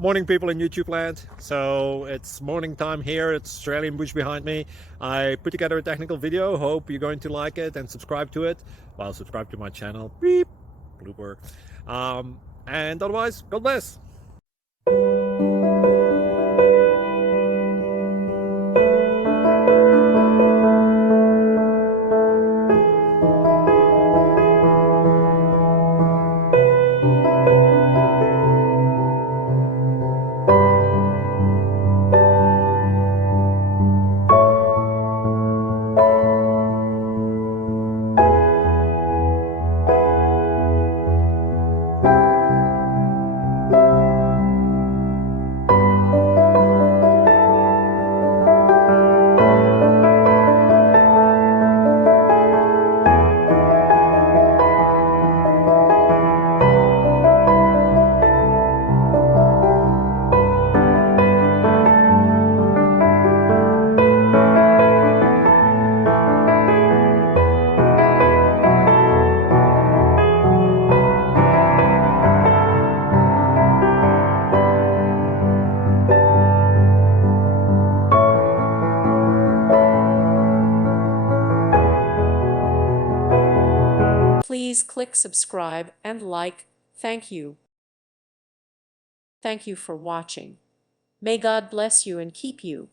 Morning, people in YouTube land. So it's morning time here. It's Australian bush behind me. I put together a technical video. Hope you're going to like it and subscribe to it. Well, subscribe to my channel. Beep, blooper. And otherwise, God bless. Please click subscribe and like. Thank you. Thank you for watching. May God bless you and keep you.